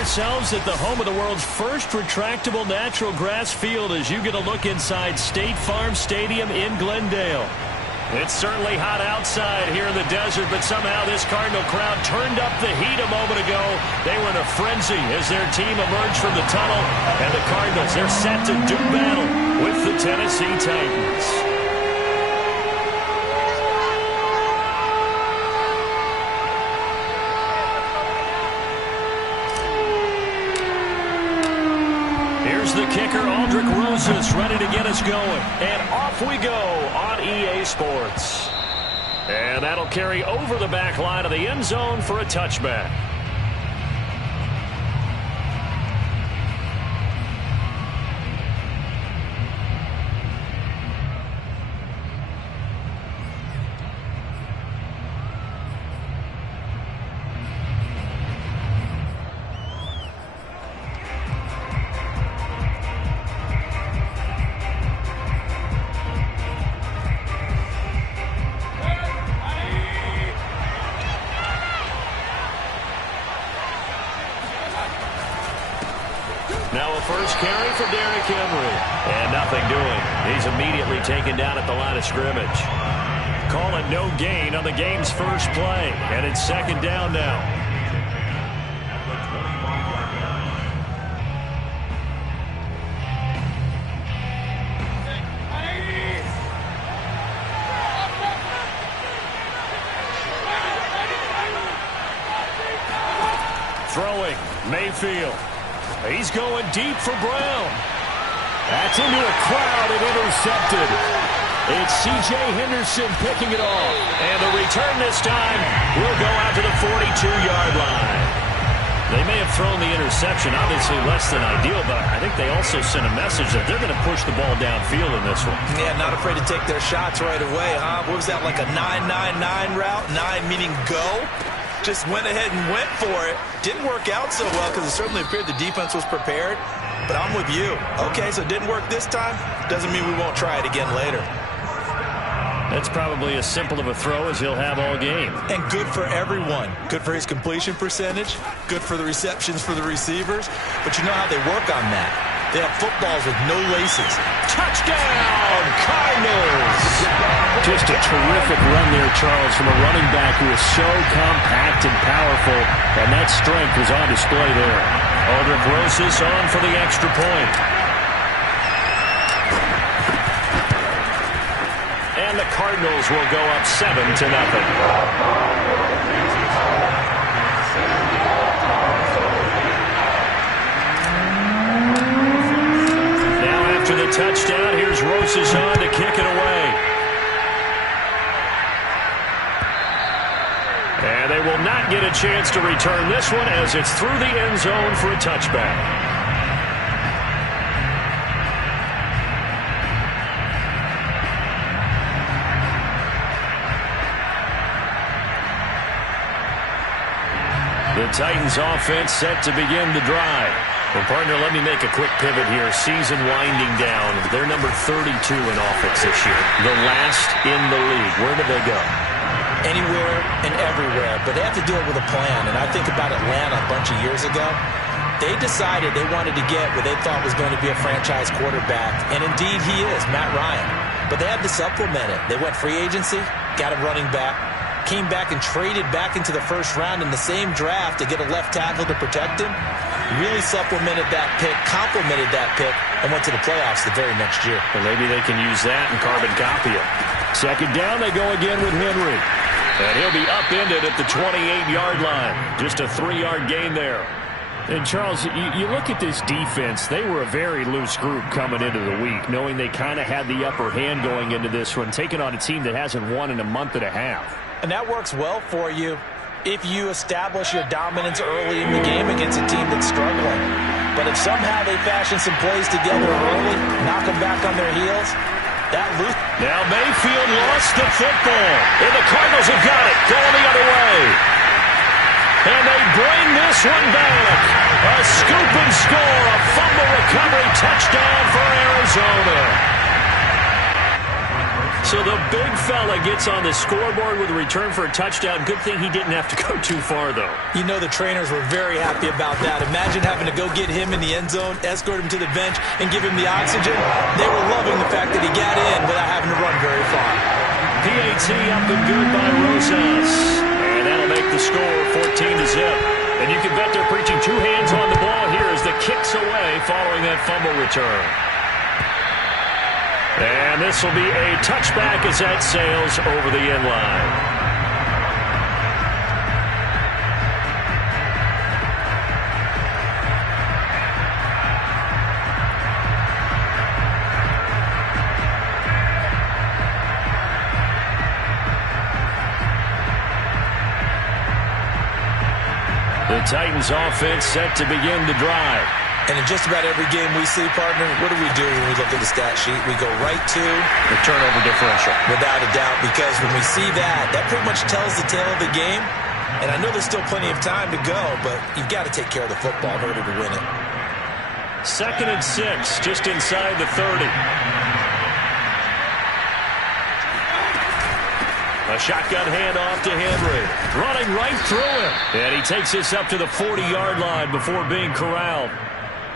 ourselves at the home of the world's first retractable natural grass field as you get a look inside State Farm Stadium in Glendale. It's certainly hot outside here in the desert, but somehow this Cardinal crowd turned up the heat a moment ago. They were in a frenzy as their team emerged from the tunnel, and the Cardinals, they're set to do battle with the Tennessee Titans. The kicker, Aldrick Rosas, ready to get us going. And off we go on EA Sports. And that'll carry over the back line of the end zone for a touchback. Now a first carry for Derrick Henry. And nothing doing. He's immediately taken down at the line of scrimmage. Call it no gain on the game's first play. And it's second down now. Throwing, Mayfield. He's going deep for Brown. That's into a crowd and intercepted. It's C.J. Henderson picking it off. And the return this time will go out to the 42-yard line. They may have thrown the interception, obviously less than ideal, but I think they also sent a message that they're going to push the ball downfield in this one. Yeah, not afraid to take their shots right away, huh? What was that, like a 9-9-9 route? 9 meaning go? Just went ahead and went for it. Didn't work out so well because it certainly appeared the defense was prepared. But I'm with you. Okay, so it didn't work this time. Doesn't mean we won't try it again later. That's probably as simple of a throw as he'll have all game. And good for everyone. Good for his completion percentage. Good for the receptions for the receivers. But you know how they work on that. They have footballs with no laces. Touchdown, Cardinals! Just a terrific run there, Charles, from a running back who is so compact and powerful, and that strength was on display there. Aldrick Rosas on for the extra point. And the Cardinals will go up 7-0. To the touchdown, here's Rosas on to kick it away. And they will not get a chance to return this one as it's through the end zone for a touchback. The Titans offense set to begin the drive. Well, partner, let me make a quick pivot here. Season winding down. They're number 32 in offense this year. The last in the league. Where do they go? Anywhere and everywhere. But they have to do it with a plan. And I think about Atlanta a bunch of years ago. They decided they wanted to get what they thought was going to be a franchise quarterback. And indeed he is, Matt Ryan. But they had to supplement it. They went free agency, got a running back, came back and traded back into the first round in the same draft to get a left tackle to protect him. Really supplemented that pick, complemented that pick, and went to the playoffs the very next year. Well, maybe they can use that and carbon copy it. Second down, they go again with Henry. And he'll be upended at the 28-yard line. Just a 3-yard gain there. And, Charles, you look at this defense, they were a very loose group coming into the week, knowing they kind of had the upper hand going into this one, taking on a team that hasn't won in a month and a half. And that works well for you if you establish your dominance early in the game against a team that's struggling. But if somehow they fashion some plays together early, knock them back on their heels, that loose. Now Mayfield lost the football, and the Cardinals have got it, going the other way. And they bring this one back. A scoop and score, a fumble recovery touchdown for Arizona. So the big fella gets on the scoreboard with a return for a touchdown. Good thing he didn't have to go too far, though. You know the trainers were very happy about that. Imagine having to go get him in the end zone, escort him to the bench, and give him the oxygen. They were loving the fact that he got in without having to run very far. PAT up and good by Rosas. And that'll make the score 14-0. And you can bet they're preaching two hands on the ball here as the kick's away following that fumble return. And this will be a touchback as that sails over the end line. The Titans offense set to begin the drive. And in just about every game we see, partner, what do we do when we look at the stat sheet? We go right to the turnover differential. Without a doubt, because when we see that, that pretty much tells the tale of the game. And I know there's still plenty of time to go, but you've got to take care of the football in order to win it. 2nd and 6, just inside the 30. A shotgun handoff to Henry. Running right through him. And he takes this up to the 40-yard line before being corralled.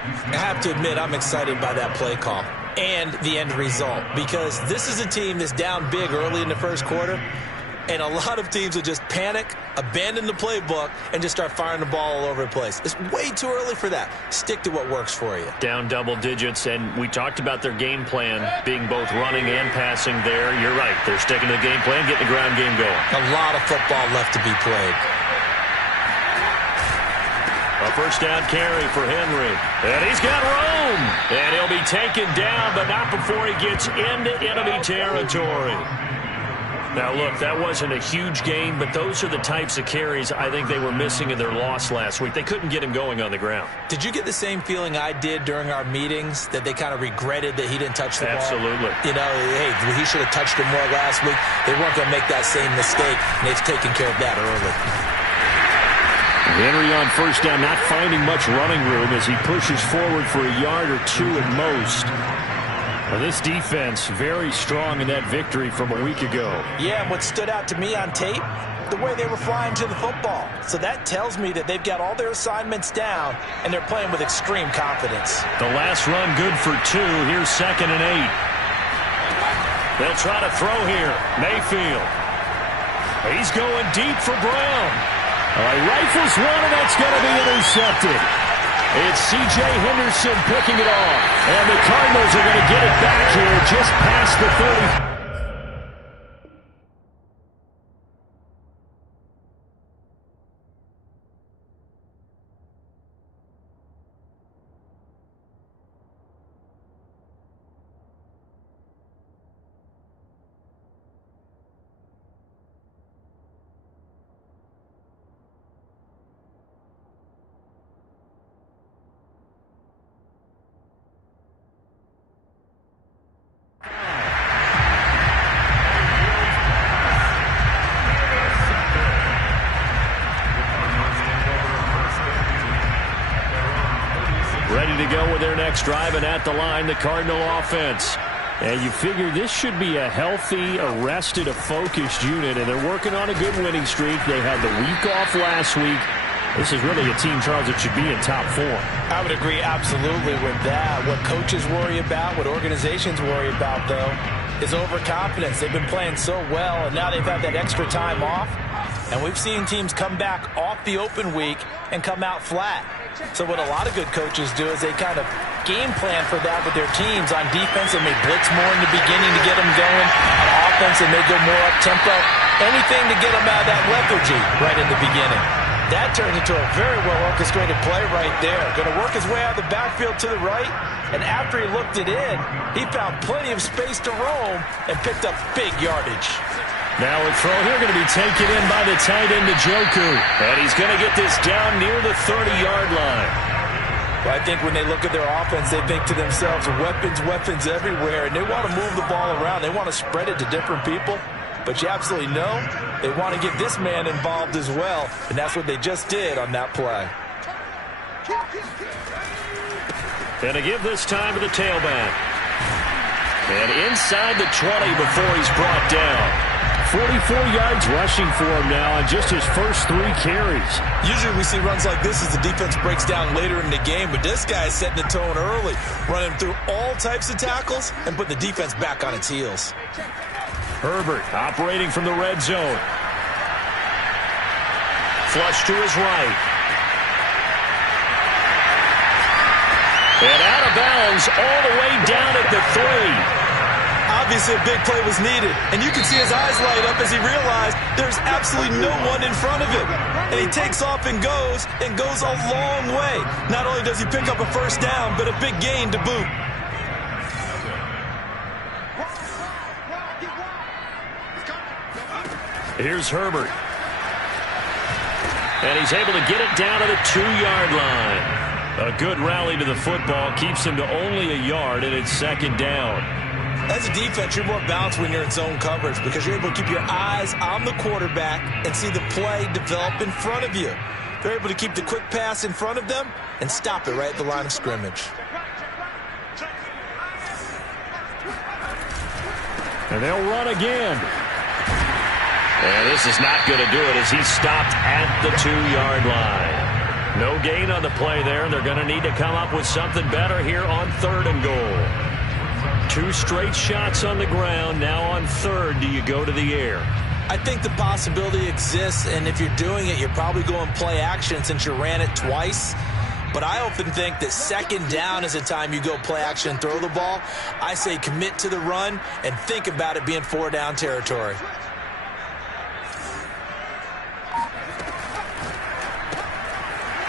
I have to admit, I'm excited by that play call and the end result, because this is a team that's down big early in the first quarter, and a lot of teams will just panic, abandon the playbook, and just start firing the ball all over the place. It's way too early for that. Stick to what works for you. Down double digits, and we talked about their game plan being both running and passing there. You're right. They're sticking to the game plan, getting the ground game going. A lot of football left to be played. A first down carry for Henry. And he's got room. And he'll be taken down, but not before he gets into enemy territory. Now, look, that wasn't a huge gain, but those are the types of carries I think they were missing in their loss last week. They couldn't get him going on the ground. Did you get the same feeling I did during our meetings, that they kind of regretted that he didn't touch the ball? Absolutely. You know, hey, he should have touched it more last week. They weren't going to make that same mistake, and they've taken care of that early. Henry on first down, not finding much running room as he pushes forward for a yard or two at most. Well, this defense very strong in that victory from a week ago. Yeah, and what stood out to me on tape, the way they were flying to the football. So that tells me that they've got all their assignments down, and they're playing with extreme confidence. The last run good for 2. Here's 2nd and 8. They'll try to throw here. Mayfield. He's going deep for Brown. Rifles one, and that's going to be intercepted. It's C.J. Henderson picking it off. And the Cardinals are going to get it back here just past the 30. Ready to go with their next drive, and at the line, the Cardinal offense. And you figure this should be a healthy, arrested, a focused unit, and they're working on a good winning streak. They had the week off last week. This is really a team, Charles, that should be in top form. I would agree absolutely with that. What coaches worry about, what organizations worry about, though, is overconfidence. They've been playing so well, and now they've had that extra time off. And we've seen teams come back off the open week and come out flat. So what a lot of good coaches do is they kind of game plan for that with their teams. On defense, they may blitz more in the beginning to get them going. On offense, they may go more up-tempo. Anything to get them out of that lethargy right in the beginning. That turns into a very well-orchestrated play right there. Going to work his way out of the backfield to the right. And after he looked it in, he found plenty of space to roam and picked up big yardage. Now a throw here going to be taken in by the tight end, Njoku. And he's going to get this down near the 30-yard line. Well, I think when they look at their offense, they think to themselves, weapons everywhere. And they want to move the ball around. They want to spread it to different people. But you absolutely know they want to get this man involved as well. And that's what they just did on that play. And to give this time to the tailback. And inside the 20 before he's brought down. 44 yards rushing for him now on just his first 3 carries. Usually we see runs like this as the defense breaks down later in the game, but this guy's setting the tone early, running through all types of tackles and putting the defense back on its heels. Herbert operating from the red zone. Flush to his right. And out of bounds all the way down at the 3. Obviously, a big play was needed, and you can see his eyes light up as he realized there's absolutely no one in front of him. And he takes off and goes a long way. Not only does he pick up a first down, but a big gain to boot. Here's Herbert. And he's able to get it down to the 2-yard line. A good rally to the football keeps him to only a yard, and it's second down. As a defense, you're more balanced when you're in zone coverage because you're able to keep your eyes on the quarterback and see the play develop in front of you. They're able to keep the quick pass in front of them and stop it right at the line of scrimmage. And they'll run again. And this is not going to do it as he's stopped at the 2-yard line. No gain on the play there, and they're going to need to come up with something better here on 3rd and goal. 2 straight shots on the ground. Now on 3rd, do you go to the air? I think the possibility exists, and if you're doing it, you're probably going play action since you ran it twice. But I often think that 2nd down is the time you go play action and throw the ball. I say commit to the run and think about it being 4-down territory.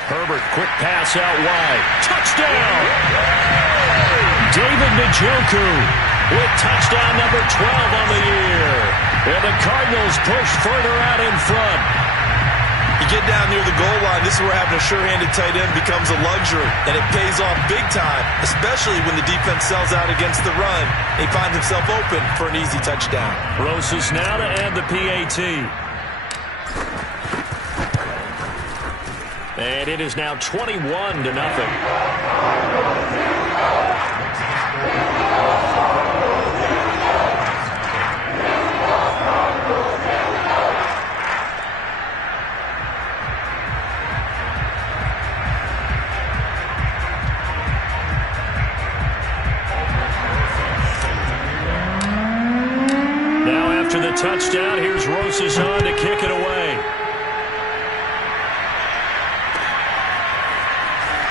Herbert, quick pass out wide. Touchdown! David Njoku with touchdown number 12 on the year. And the Cardinals push further out in front. You get down near the goal line, this is where having a sure-handed tight end becomes a luxury. And it pays off big time, especially when the defense sells out against the run. He finds himself open for an easy touchdown. Rosas now to add the PAT. And it is now 21-0. Now after the touchdown, here's Rosas on to kick it away.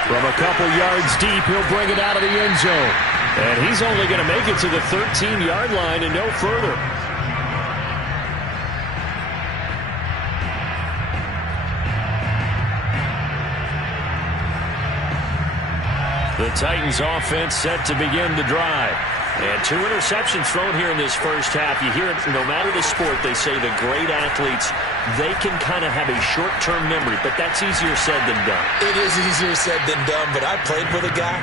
From a couple yards deep, he'll bring it out of the end zone. And he's only going to make it to the 13-yard line and no further. The Titans offense set to begin the drive. And 2 interceptions thrown here in this first half. You hear it, no matter the sport, they say the great athletes, they can kind of have a short-term memory, but that's easier said than done. It is easier said than done, but I played with a guy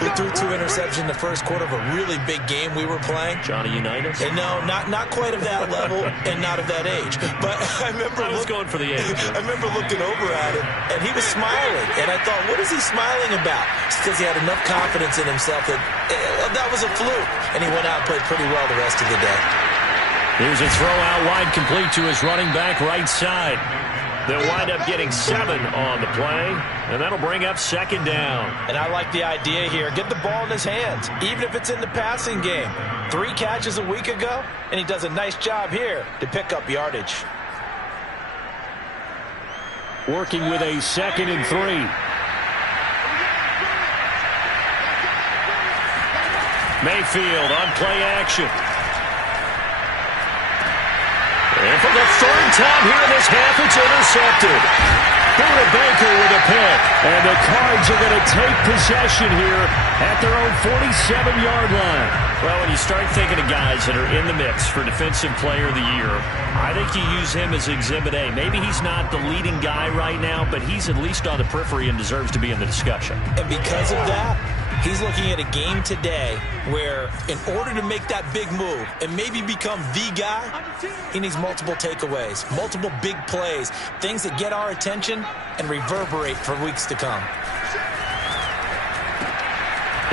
who threw 2 interceptions in the first quarter of a really big game we were playing. Johnny Unitas? And no, not quite of that level and not of that age. But I remember I was going for the age. I remember looking over at him, and he was smiling. And I thought, what is he smiling about? It's because he had enough confidence in himself that that was a fluke. And he went out and played pretty well the rest of the day. Here's a throw out wide complete to his running back right side. They'll wind up getting 7 on the play, and that'll bring up 2nd down. And I like the idea here. Get the ball in his hands, even if it's in the passing game. 3 catches a week ago, and he does a nice job here to pick up yardage. Working with a 2nd and 3. Mayfield on play action. And for the 3rd time here in this half, it's intercepted. Buda Baker with a pick. And the Cards are going to take possession here at their own 47-yard line. Well, when you start thinking of guys that are in the mix for Defensive Player of the Year, I think you use him as Exhibit A. Maybe he's not the leading guy right now, but he's at least on the periphery and deserves to be in the discussion. And because of that, he's looking at a game today where in order to make that big move and maybe become the guy, he needs multiple takeaways, multiple big plays, things that get our attention and reverberate for weeks to come.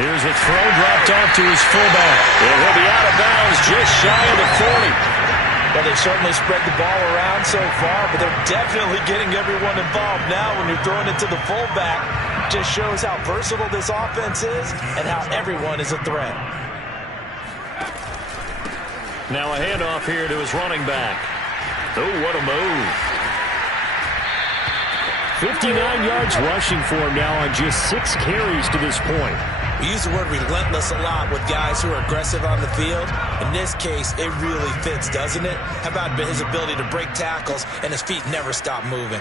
Here's a throw dropped off to his fullback. And he'll be out of bounds just shy of the 40. Well, they certainly spread the ball around so far, but they're definitely getting everyone involved now when you're throwing it to the fullback. Just shows how versatile this offense is and how everyone is a threat. Now a handoff here to his running back. Oh, what a move. 59 yards rushing for him now on just 6 carries to this point. We use the word relentless a lot with guys who are aggressive on the field. In this case, it really fits, doesn't it? How about his ability to break tackles and his feet never stop moving?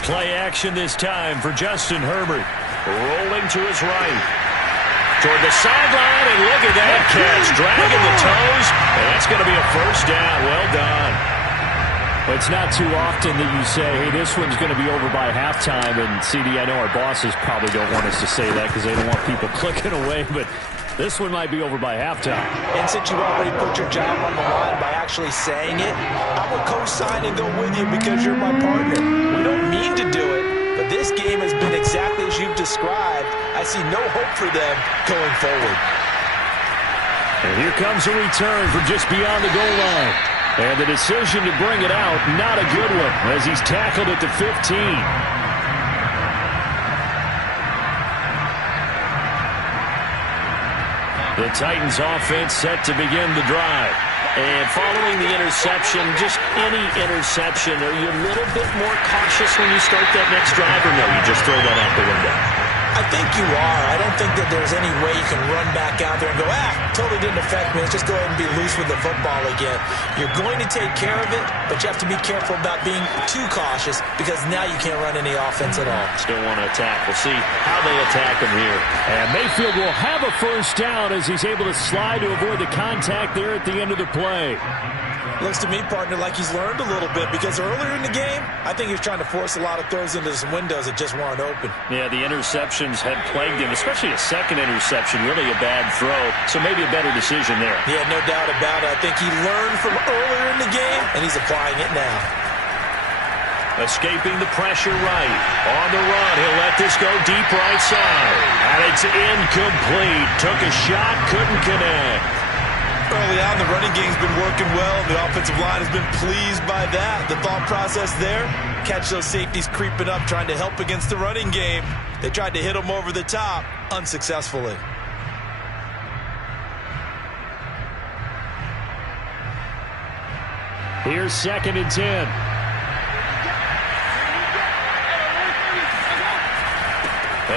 Play action this time for Justin Herbert. Rolling to his right. Toward the sideline, and look at that catch. Dragging the toes, and that's going to be a first down. Well done. It's not too often that you say, hey, this one's going to be over by halftime. And, CD, I know our bosses probably don't want us to say that because they don't want people clicking away, but this one might be over by halftime. And since you already put your job on the line by actually saying it, I would co-sign and go with you because you're my partner. We don't mean to do it, but this game has been exactly as you've described. I see no hope for them going forward. And here comes a return from just beyond the goal line. And the decision to bring it out, not a good one, as he's tackled at the 15. The Titans offense set to begin the drive. And following the interception, just any interception, are you a little bit more cautious when you start that next drive, or no, you just throw that out the window? I think you are. I don't think that there's any way you can run back out there and go, totally didn't affect me. Let's just go ahead and be loose with the football again. You're going to take care of it, but you have to be careful about being too cautious because now you can't run any offense at all. Still want to attack. We'll see how they attack him here. And Mayfield will have a first down as he's able to slide to avoid the contact there at the end of the play. Looks to me, partner, like he's learned a little bit because earlier in the game, I think he was trying to force a lot of throws into some windows that just weren't open. Yeah, the interceptions had plagued him, especially a second interception, really a bad throw. So maybe a better decision there. Yeah, no doubt about it. I think he learned from earlier in the game, and he's applying it now. Escaping the pressure right. On the run, he'll let this go deep right side. And it's incomplete. Took a shot, couldn't connect. Early on, the running game's been working well. The offensive line has been pleased by that. The thought process there, catch those safeties creeping up, trying to help against the running game. They tried to hit them over the top, unsuccessfully. Here's 2nd and 10.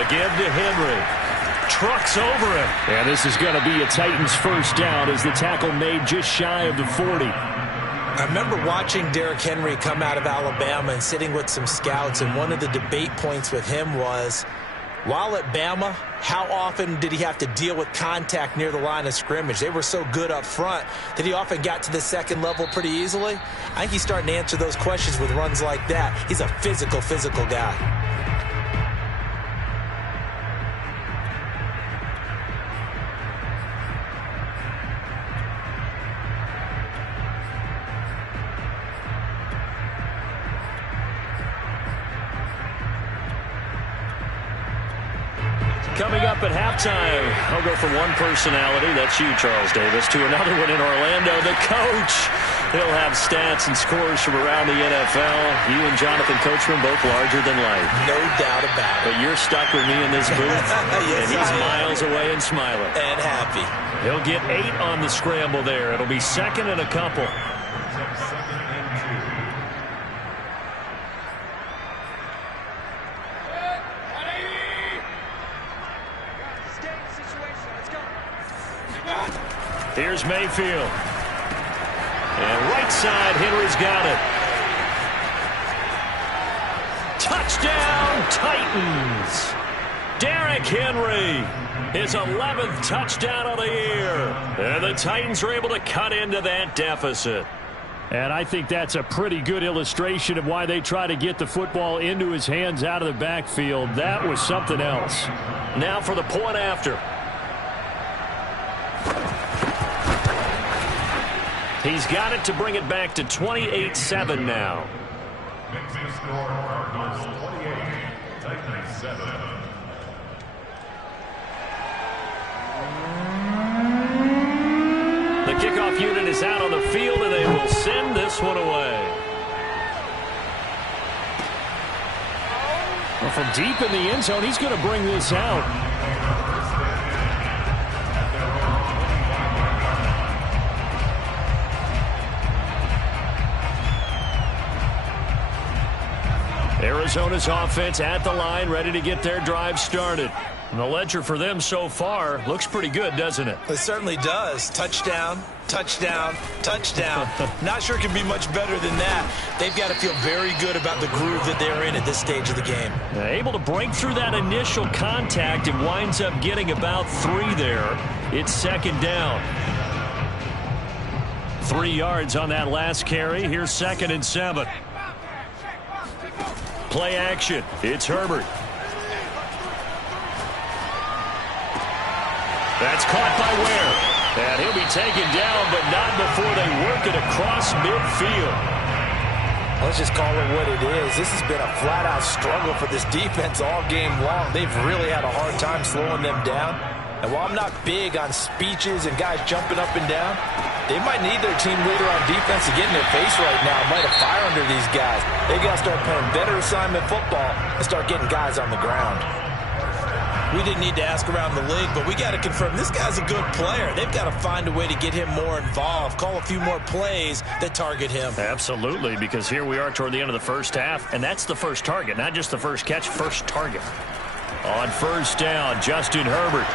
Again to Henry. Trucks over him. And this is going to be a Titans first down as the tackle made just shy of the 40. I remember watching Derrick Henry come out of Alabama and sitting with some scouts, and one of the debate points with him was, while at Bama, how often did he have to deal with contact near the line of scrimmage? They were so good up front that he often got to the second level pretty easily. I think he's starting to answer those questions with runs like that. He's a physical guy. Coming up at halftime, I'll go from one personality, that's you, Charles Davis, to another one in Orlando, the coach. He'll have stats and scores from around the NFL. You and Jonathan Coachman both larger than life. No doubt about it. But you're stuck with me in this booth, yes, and he's miles away and smiling. And happy. He'll get 8 on the scramble there. It'll be 2nd and a couple. Here's Mayfield. And right side, Henry's got it. Touchdown, Titans. Derrick Henry, his 11th touchdown of the year. And the Titans are able to cut into that deficit. And I think that's a pretty good illustration of why they try to get the football into his hands out of the backfield. That was something else. Now for the point after. He's got it to bring it back to 28-7 now. the kickoff unit is out on the field, and they will send this one away. Well, from deep in the end zone, he's going to bring this out. Arizona's offense at the line, ready to get their drive started. And the ledger for them so far looks pretty good, doesn't it? It certainly does. Touchdown, touchdown, touchdown. Not sure it can be much better than that. They've got to feel very good about the groove that they're in at this stage of the game. Able to break through that initial contact and winds up getting about 3 there. It's second down. 3 yards on that last carry. Here's 2nd and 7. Play action. It's Herbert. That's caught by Ware. And he'll be taken down, but not before they work it across midfield. Let's just call it what it is. This has been a flat-out struggle for this defense all game long. They've really had a hard time slowing them down. And while I'm not big on speeches and guys jumping up and down, they might need their team leader on defense to get in their face right now and light a fire under these guys. They've got to start playing better assignment football and start getting guys on the ground. We didn't need to ask around the league, but we got to confirm this guy's a good player. They've got to find a way to get him more involved, call a few more plays that target him. Absolutely, because here we are toward the end of the first half, and that's the first target, not just the first catch, first target. On first down, Justin Herbert.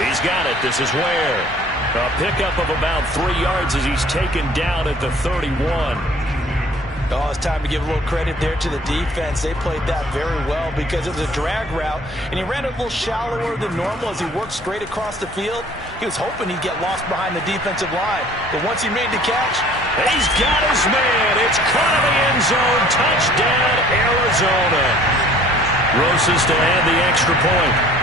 He's got it. This is Ware. A pickup of about 3 yards as he's taken down at the 31. Oh, it's time to give a little credit there to the defense. They played that very well because it was a drag route, and he ran a little shallower than normal as he worked straight across the field. He was hoping he'd get lost behind the defensive line, but once he made the catch, he's got his man. It's caught in the end zone. Touchdown, Arizona. Rosas to add the extra point.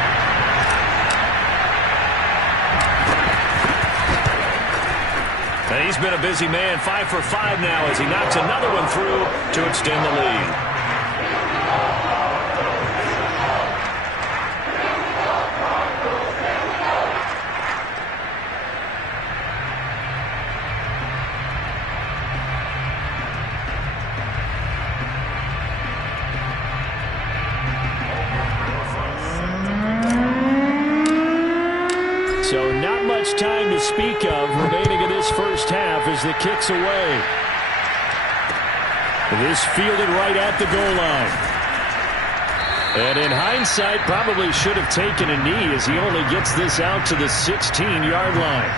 And he's been a busy man, 5 for 5 now as he knocks another one through to extend the lead. So not much time to speak of remaining in this first half as the kick's away. This fielded right at the goal line. And in hindsight, probably should have taken a knee as he only gets this out to the 16-yard line.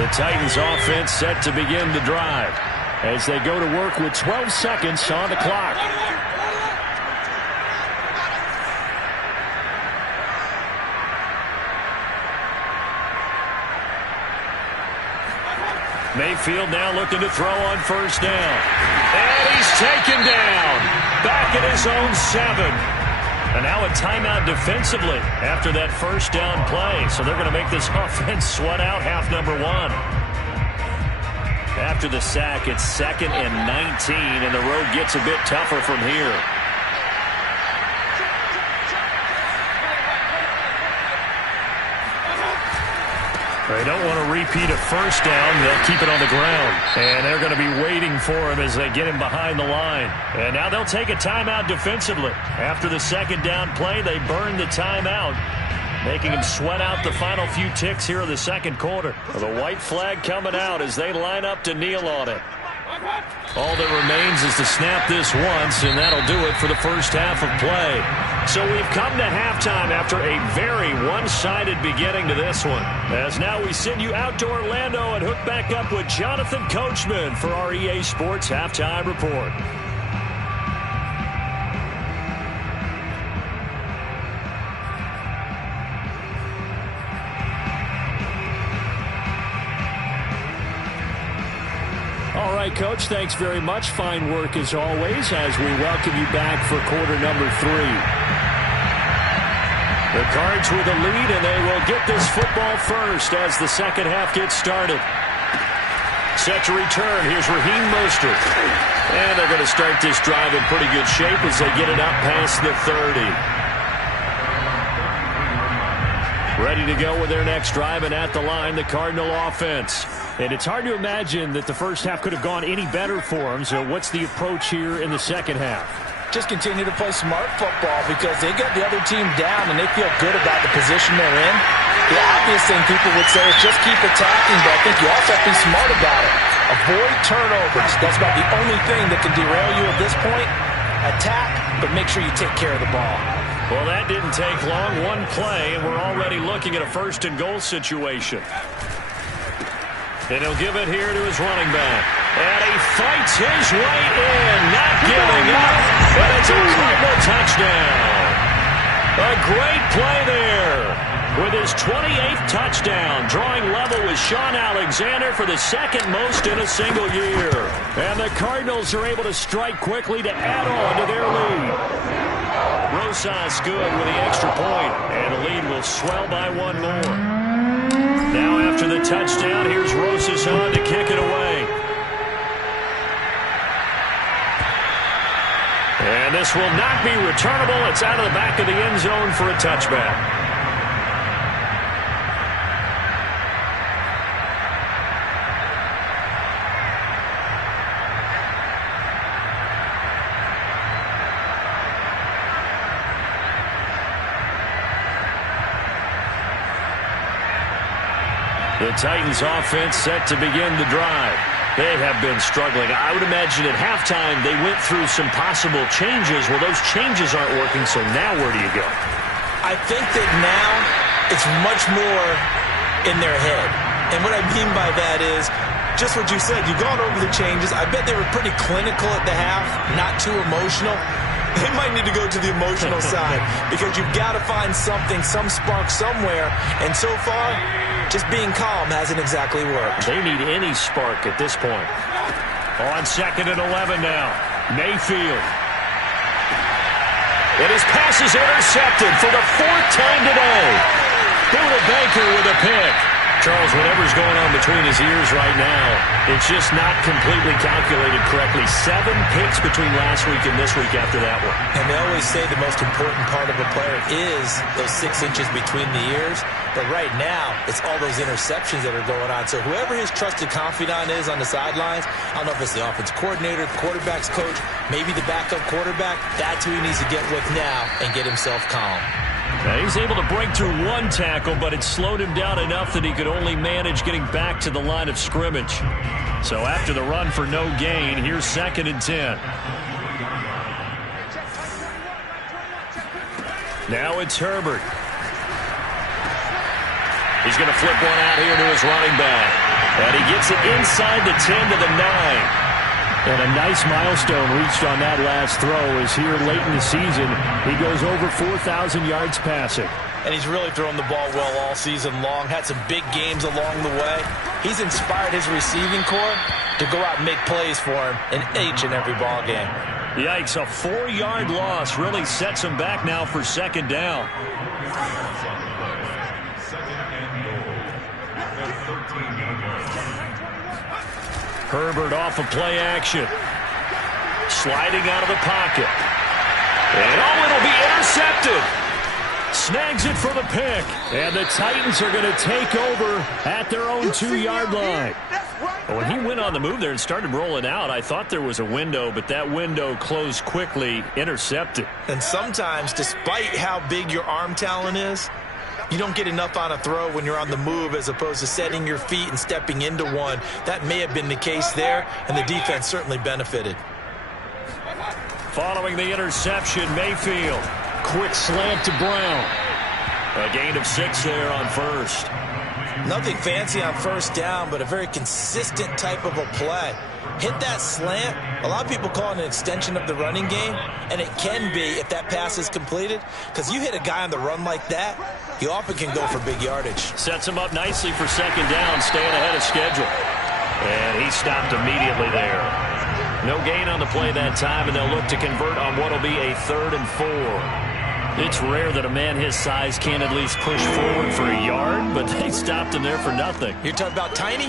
The Titans offense set to begin the drive as they go to work with 12 seconds on the clock. Mayfield now looking to throw on first down. And he's taken down. Back at his own 7. And now a timeout defensively after that first down play. So they're going to make this offense sweat out half number 1. After the sack, it's 2nd and 19, and the road gets a bit tougher from here. They don't want to repeat a first down. They'll keep it on the ground. And they're going to be waiting for him as they get him behind the line. And now they'll take a timeout defensively. After the second down play, they burn the timeout, making him sweat out the final few ticks here in the second quarter. The white flag coming out as they line up to kneel on it. All that remains is to snap this once, and that'll do it for the first half of play. So we've come to halftime after a very one-sided beginning to this one. As now we send you out to Orlando and hook back up with Jonathan Coachman for our EA Sports Halftime Report. All right, Coach, thanks very much. Fine work as always as we welcome you back for quarter number 3. The Cards with a lead, and they will get this football first as the second half gets started. Set to return. Here's Raheem Mostert. And they're going to start this drive in pretty good shape as they get it up past the 30. Ready to go with their next drive, and at the line, the Cardinal offense. And it's hard to imagine that the first half could have gone any better for them. So what's the approach here in the second half? Just continue to play smart football because they got the other team down and they feel good about the position they're in. The obvious thing people would say is just keep attacking, but I think you also have to be smart about it. Avoid turnovers. That's about the only thing that can derail you at this point. Attack, but make sure you take care of the ball. Well, that didn't take long. One play, and we're already looking at a first-and-goal situation. And he'll give it here to his running back. And he fights his way in, not giving up. And it's a Cardinal touchdown. A great play there. With his 28th touchdown, drawing level with Sean Alexander for the second most in a single year. And the Cardinals are able to strike quickly to add on to their lead. Rosas good with the extra point, and the lead will swell by one more. Now after the touchdown, here's Rosas on to kick it away. And this will not be returnable. It's out of the back of the end zone for a touchback. The Titans offense set to begin the drive. They have been struggling. I would imagine at halftime they went through some possible changes. Well, those changes aren't working, so now where do you go? I think that now it's much more in their head. And what I mean by that is just what you said. You've gone over the changes. I bet they were pretty clinical at the half, not too emotional. They might need to go to the emotional side because you've got to find something, some spark somewhere. And so far, just being calm hasn't exactly worked. They need any spark at this point. On 2nd and 11 now. Mayfield. And his pass is intercepted for the 4th time today. Buda Baker with a pick. Charles, whatever's going on between his ears right now, it's just not completely calculated correctly. 7 picks between last week and this week after that one. And they always say the most important part of a player is those 6 inches between the ears. But right now, it's all those interceptions that are going on. So whoever his trusted confidant is on the sidelines, I don't know if it's the offense coordinator, the quarterback's coach, maybe the backup quarterback, that's who he needs to get with now and get himself calm. Now he's able to break through one tackle, but it slowed him down enough that he could only manage getting back to the line of scrimmage. So after the run for no gain, here's 2nd and 10. Now it's Herbert. He's going to flip one out here to his running back. And he gets it inside the 10 to the 9. And a nice milestone reached on that last throw as here late in the season, he goes over 4,000 yards passing. And he's really thrown the ball well all season long, had some big games along the way. He's inspired his receiving corps to go out and make plays for him in each and every ball game. Yikes, a 4-yard loss really sets him back now for 2nd down. Herbert off of play action. Sliding out of the pocket. And it'll be intercepted. Snags it for the pick. And the Titans are going to take over at their own 2-yard line. When he went on the move there and started rolling out, I thought there was a window, but that window closed quickly, intercepted. And sometimes, despite how big your arm talent is, you don't get enough on a throw when you're on the move as opposed to setting your feet and stepping into one. That may have been the case there, and the defense certainly benefited. Following the interception, Mayfield. Quick slant to Brown. A gain of 6 there on first. Nothing fancy on first down, but a very consistent type of a play. Hit that slant. A lot of people call it an extension of the running game, and it can be if that pass is completed, because you hit a guy on the run like that, he often can go for big yardage. Sets him up nicely for 2nd down, staying ahead of schedule. And he stopped immediately there. No gain on the play that time, and they'll look to convert on what will be a 3rd and 4. It's rare that a man his size can't at least push forward for a yard, but they stopped him there for nothing. You're talking about tiny?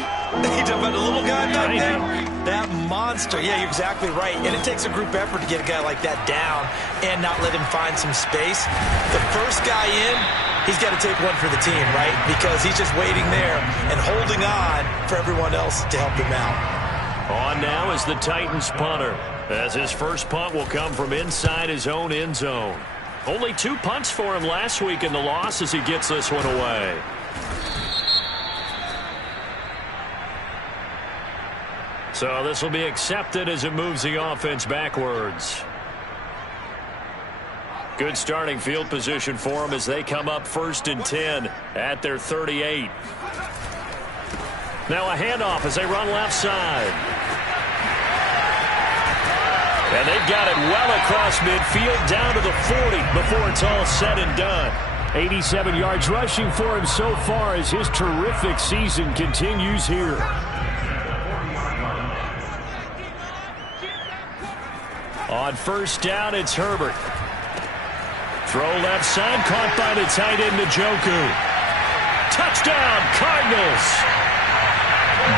You're talking about the little guy back there? That monster. Yeah, you're exactly right. And it takes a group effort to get a guy like that down and not let him find some space. The first guy in, he's got to take one for the team, right? Because he's just waiting there and holding on for everyone else to help him out. On now is the Titans punter, as his first punt will come from inside his own end zone. Only 2 punts for him last week in the loss as he gets this one away. So this will be accepted as it moves the offense backwards. Good starting field position for them as they come up 1st and 10 at their 38. Now a handoff as they run left side. And they've got it well across midfield down to the 40 before it's all said and done. 87 yards rushing for him so far as his terrific season continues here. On 1st down, it's Herbert. Throw left side, caught by the tight end, Njoku. Touchdown, Cardinals.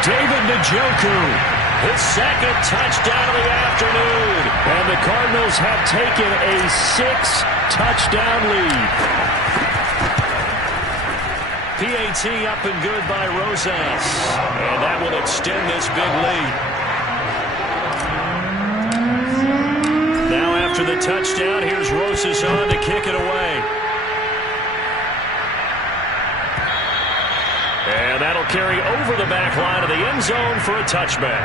David Njoku. His 2nd touchdown of the afternoon. And the Cardinals have taken a 6-touchdown lead. PAT up and good by Rosas. And that will extend this big lead. Now after the touchdown, here's Rosas on to kick it away. And that'll carry over the back line of the end zone for a touchback.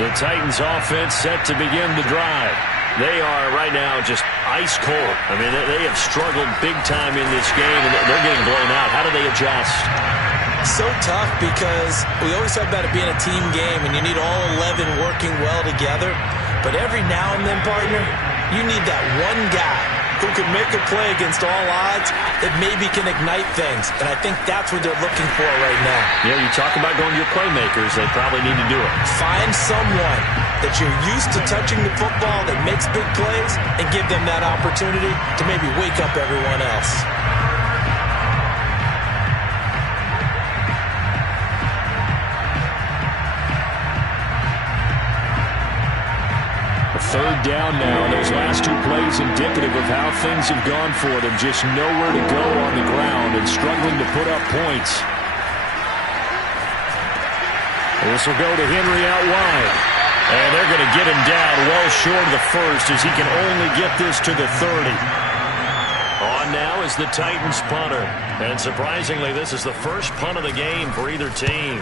The Titans offense set to begin the drive. They are right now just ice cold. I mean, they have struggled big time in this game, and they're getting blown out. How do they adjust? So tough because we always talk about it being a team game, and you need all 11 working well together. But every now and then, partner, you need that one guy who can make a play against all odds that maybe can ignite things. And I think that's what they're looking for right now. Yeah, you talk about going to your playmakers. They probably need to do it. Find someone that you're used to touching the football that makes big plays and give them that opportunity to maybe wake up everyone else. Third down now. Those last 2 plays indicative of how things have gone for them. Just nowhere to go on the ground and struggling to put up points. This will go to Henry out wide. And they're going to get him down well short of the 1st as he can only get this to the 30. On now is the Titans punter. And surprisingly, this is the first punt of the game for either team.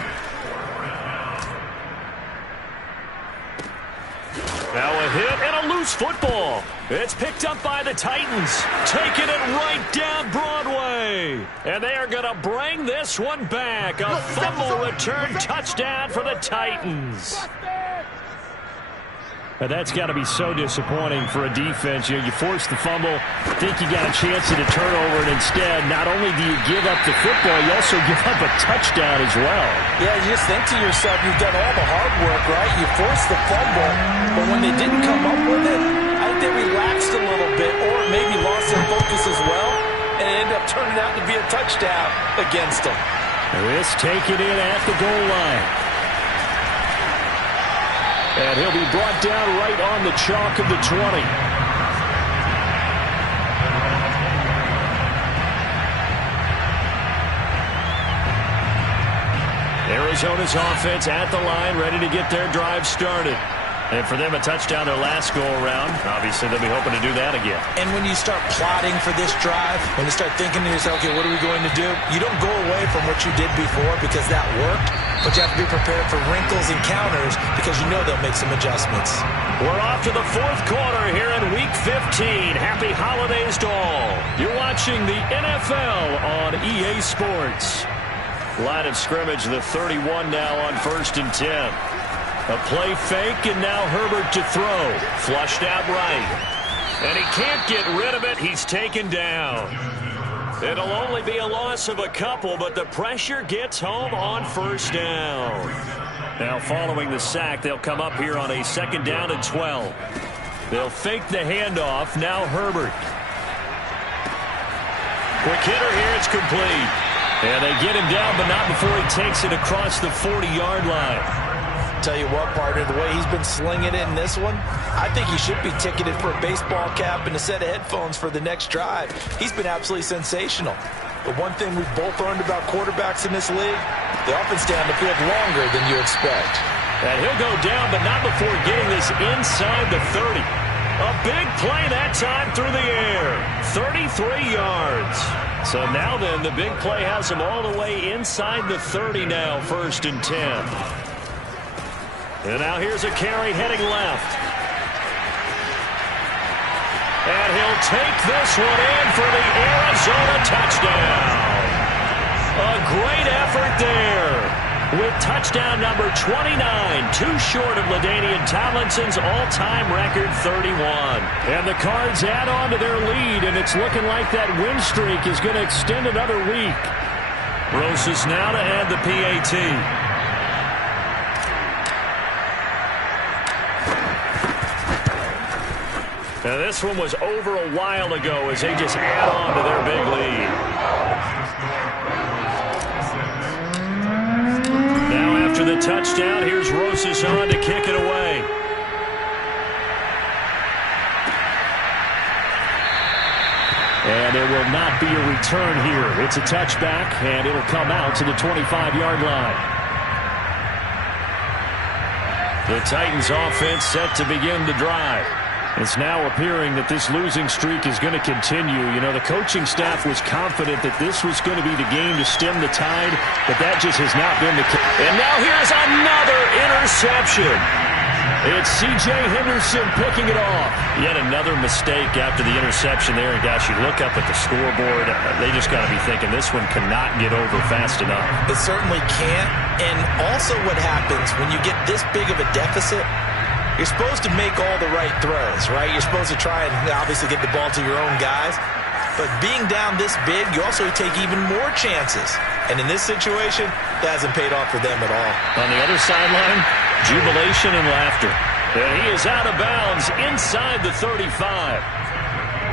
Now a hit and a loose football. It's picked up by the Titans. Taking it right down Broadway. And they are going to bring this one back. A fumble return touchdown for the Titans. And that's got to be so disappointing for a defense. You force the fumble, think you got a chance at a turnover, and instead, not only do you give up the football, you also give up a touchdown as well. Yeah, you just think to yourself, you've done all the hard work, right? You forced the fumble, but when they didn't come up with it, I think they relaxed a little bit or maybe lost their focus as well, and it ended up turning out to be a touchdown against them. This taken in at the goal line. And he'll be brought down right on the chalk of the 20. Arizona's offense at the line, ready to get their drive started. And for them, a touchdown their last go-around. Obviously, they'll be hoping to do that again. And when you start plotting for this drive, when you start thinking to yourself, okay, what are we going to do? You don't go away from what you did before because that worked, but you have to be prepared for wrinkles and counters because you know they'll make some adjustments. We're off to the 4th quarter here in Week 15. Happy holidays to all. You're watching the NFL on EA Sports. Line of scrimmage, the 31 now on 1st and 10. A play fake, and now Herbert to throw. Flushed out right. And he can't get rid of it. He's taken down. It'll only be a loss of a couple, but the pressure gets home on 1st down. Now following the sack, they'll come up here on a 2nd down and 12. They'll fake the handoff. Now Herbert. Quick hitter here. It's complete. And they get him down, but not before he takes it across the 40-yard line. Tell you what, partner, the way he's been slinging it in this one, I think he should be ticketed for a baseball cap and a set of headphones for the next drive. He's been absolutely sensational. But one thing we've both learned about quarterbacks in this league, they often stay on the field longer than you expect. And he'll go down, but not before getting this inside the 30. A big play that time through the air. 33 yards. So now then, the big play has him all the way inside the 30 now, 1st and 10. And now here's a carry heading left. And he'll take this one in for the Arizona touchdown. A great effort there. With touchdown number 29, too short of LaDainian Tomlinson's all-time record 31. And the Cards add on to their lead, and it's looking like that win streak is going to extend another week. Rosas now to add the PAT. Now this one was over a while ago as they just add on to their big lead. After the touchdown, here's Rosas on to kick it away. And there will not be a return here. It's a touchback, and it'll come out to the 25-yard line. The Titans offense set to begin the drive. It's now appearing that this losing streak is going to continue. You know, the coaching staff was confident that this was going to be the game to stem the tide, but that just has not been the case. And now here's another interception. It's C.J. Henderson picking it off. Yet another mistake after the interception there. And, gosh, you look up at the scoreboard, they just got to be thinking this one cannot get over fast enough. It certainly can't. And also what happens when you get this big of a deficit, you're supposed to make all the right throws, right? You're supposed to try and obviously get the ball to your own guys. But being down this big, you also take even more chances. And in this situation, that hasn't paid off for them at all. On the other sideline, jubilation and laughter. And he is out of bounds inside the 35.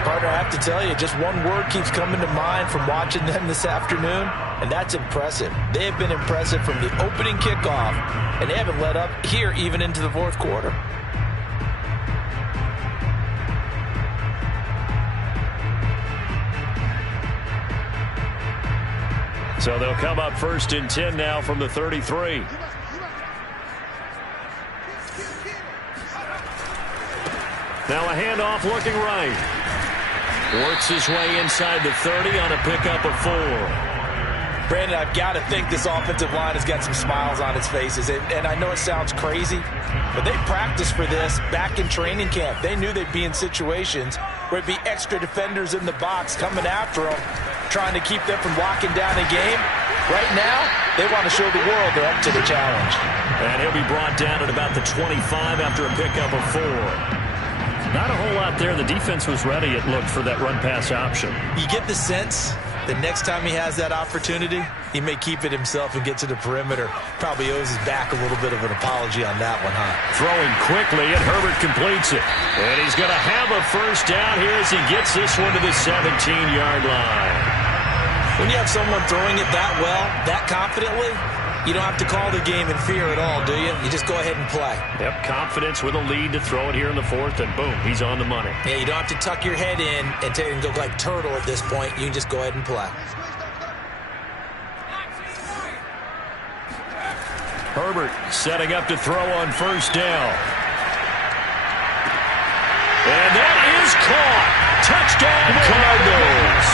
Partner, I have to tell you, just one word keeps coming to mind from watching them this afternoon, and that's impressive. They have been impressive from the opening kickoff, and they haven't let up here even into the fourth quarter. So they'll come up 1st and 10 now from the 33. Now a handoff looking right. Works his way inside the 30 on a pickup of 4. Brandon, I've got to think this offensive line has got some smiles on its faces. And I know it sounds crazy, but they practiced for this back in training camp. They knew they'd be in situations where it'd be extra defenders in the box coming after them, trying to keep them from locking down a game. Right now, they want to show the world they're up to the challenge. And he'll be brought down at about the 25 after a pickup of 4. Not a whole lot there. The defense was ready, it looked, for that run-pass option. You get the sense that next time he has that opportunity, he may keep it himself and get to the perimeter. Probably owes his back a little bit of an apology on that one, huh? Throwing quickly, and Herbert completes it. And he's going to have a first down here as he gets this one to the 17-yard line. When you have someone throwing it that well, that confidently, you don't have to call the game in fear at all, do you? You just go ahead and play. Yep, confidence with a lead to throw it here in the 4th, and boom, he's on the money. Yeah, you don't have to tuck your head in and go like turtle at this point. You can just go ahead and play. Herbert setting up to throw on 1st down. And that is caught. Touchdown, Cardinals.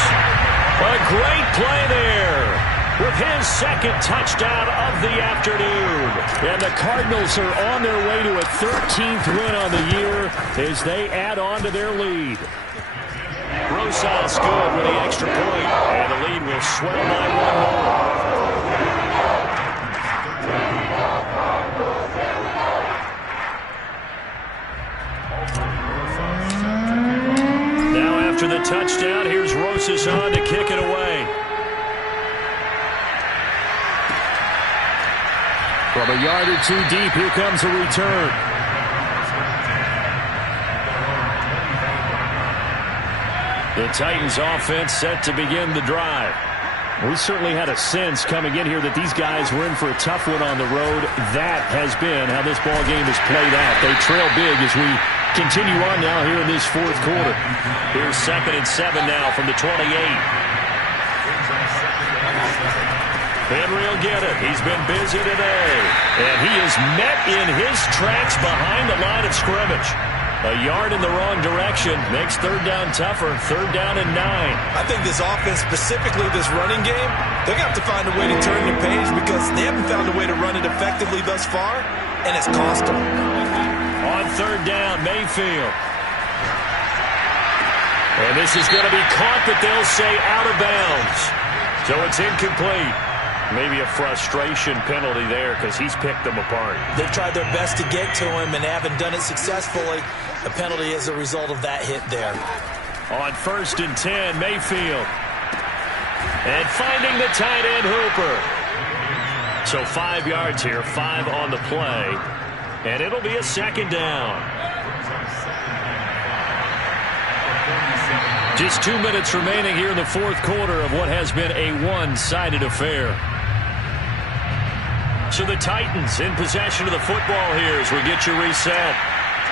A great play there. With his 2nd touchdown of the afternoon. And the Cardinals are on their way to a 13th win on the year as they add on to their lead. Rosas good with the extra point, and the lead will swell by 1 more. Now after the touchdown, here's Rosas on to kick it away. From a yard or two deep, here comes a return. The Titans offense set to begin the drive. We certainly had a sense coming in here that these guys were in for a tough one on the road. That has been how this ball game has played out. They trail big as we continue on now here in this fourth quarter. Here's 2nd and 7 now from the 28. Henry will get it. He's been busy today. And he is met in his tracks behind the line of scrimmage. A yard in the wrong direction makes 3rd down tougher. 3rd down and 9. I think this offense, specifically this running game, they're going to have to find a way to turn the page because they haven't found a way to run it effectively thus far, and it's cost them. On 3rd down, Mayfield. And this is going to be caught, but they'll say out of bounds. So it's incomplete. Maybe a frustration penalty there because he's picked them apart. They've tried their best to get to him and haven't done it successfully. A penalty is a result of that hit there. On 1st and 10, Mayfield. And finding the tight end, Hooper. So 5 yards here, 5 on the play. And it'll be a 2nd down. Just 2 minutes remaining here in the fourth quarter of what has been a one-sided affair. So the Titans in possession of the football here as we get you reset.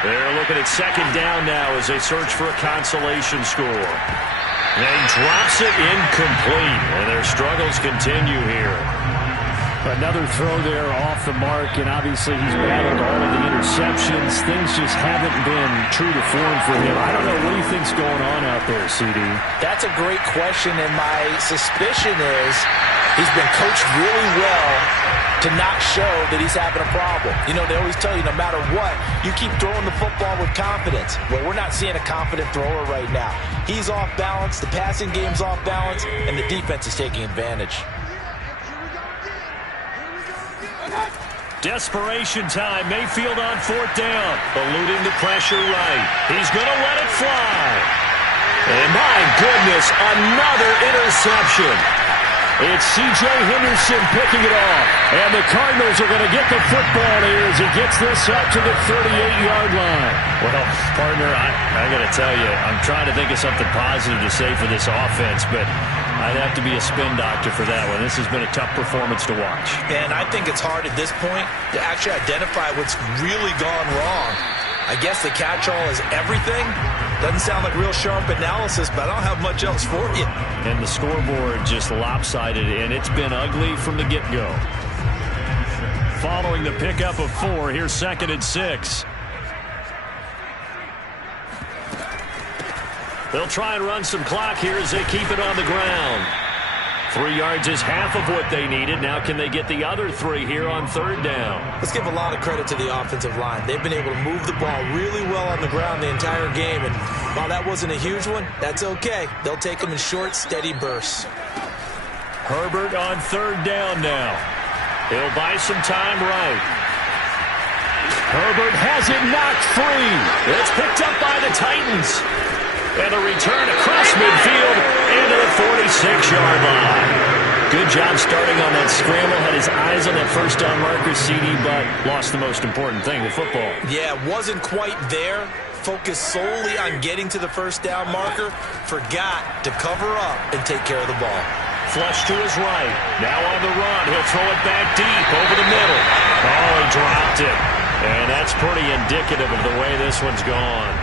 They're looking at 2nd down now as they search for a consolation score. And drops it incomplete. And their struggles continue here. Another throw there off the mark, and obviously he's battled all of the interceptions. Things just haven't been true to form for him. I don't know what do you think's going on out there, CD? That's a great question, and my suspicion is he's been coached really well to not show that he's having a problem. You know, they always tell you no matter what, you keep throwing the football with confidence. Well, we're not seeing a confident thrower right now. He's off balance, the passing game's off balance, and the defense is taking advantage. Desperation time. Mayfield on 4th down. Eluding the pressure right. He's going to let it fly. And my goodness, another interception. It's C.J. Henderson picking it off. And the Cardinals are going to get the football here as he gets this up to the 38-yard line. Well, partner, I got to tell you, I'm trying to think of something positive to say for this offense, but I'd have to be a spin doctor for that one. This has been a tough performance to watch. And I think it's hard at this point to actually identify what's really gone wrong. I guess the catch-all is everything. Doesn't sound like real sharp analysis, but I don't have much else for you. And the scoreboard just lopsided, and it's been ugly from the get-go. Following the pickup of 4, here's 2nd and 6. They'll try and run some clock here as they keep it on the ground. 3 yards is half of what they needed. Now can they get the other 3 here on 3rd down? Let's give a lot of credit to the offensive line. They've been able to move the ball really well on the ground the entire game. And while that wasn't a huge one, that's okay. They'll take them in short, steady bursts. Herbert on 3rd down now. He'll buy some time right. Herbert has it knocked free. It's picked up by the Titans. And a return across midfield into the 46-yard line. Good job starting on that scramble. Had his eyes on that first down marker, CD, but lost the most important thing, the football. Yeah, wasn't quite there. Focused solely on getting to the first down marker. Forgot to cover up and take care of the ball. Flush to his right. Now on the run. He'll throw it back deep over the middle. Oh, he dropped it. And that's pretty indicative of the way this one's gone.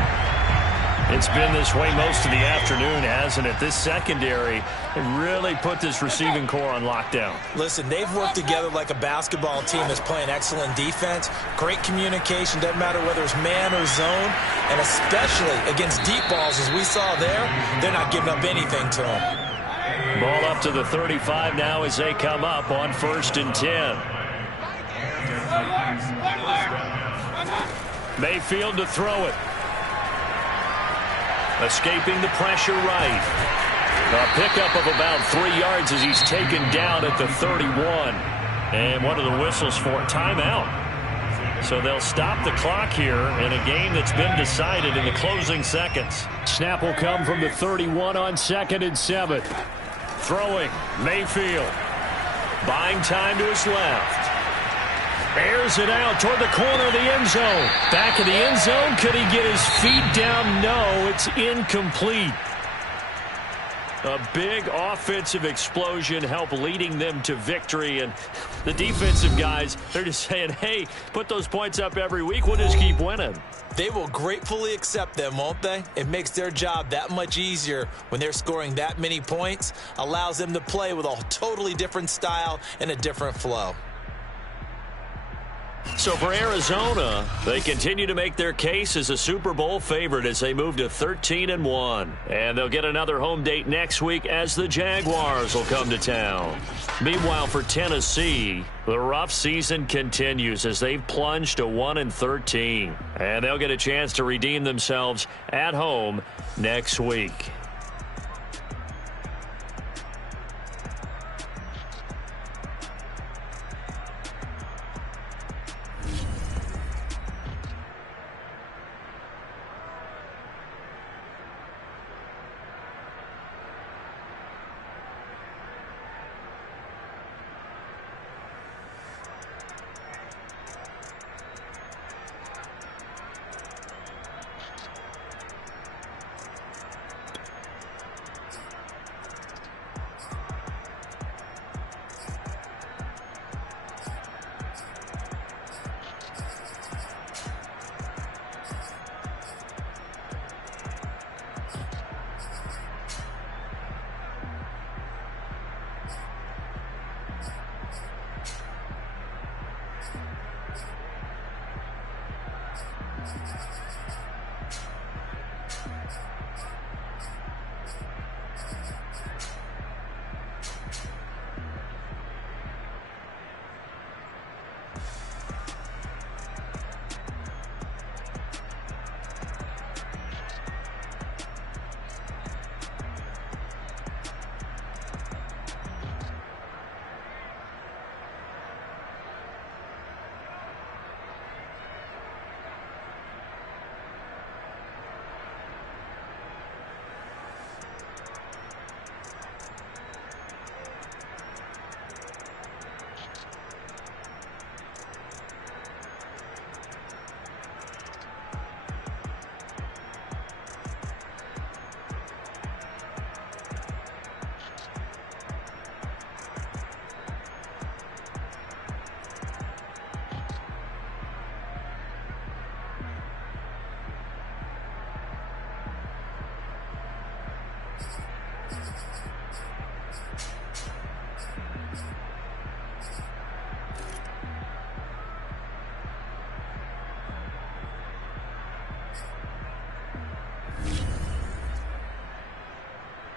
It's been this way most of the afternoon, hasn't it? This secondary really put this receiving core on lockdown. Listen, they've worked together like a basketball team that's playing excellent defense. Great communication, doesn't matter whether it's man or zone. And especially against deep balls, as we saw there, they're not giving up anything to them. Ball up to the 35 now as they come up on 1st and 10. Mayfield to throw it. Escaping the pressure right. A pickup of about 3 yards as he's taken down at the 31. And what are the whistles for? Timeout. So they'll stop the clock here in a game that's been decided in the closing seconds. Snap will come from the 31 on 2nd and 7. Throwing, Mayfield. Buying time to his left. Airs it out toward the corner of the end zone. Back of the end zone. Could he get his feet down? No, it's incomplete. A big offensive explosion helped leading them to victory. And the defensive guys, they're just saying, hey, put those points up every week. We'll just keep winning. They will gratefully accept them, won't they? It makes their job that much easier when they're scoring that many points. Allows them to play with a totally different style and a different flow. So for Arizona, they continue to make their case as a Super Bowl favorite as they move to 13-1. And they'll get another home date next week as the Jaguars will come to town. Meanwhile, for Tennessee, the rough season continues as they've plunged to 1-13. And they'll get a chance to redeem themselves at home next week.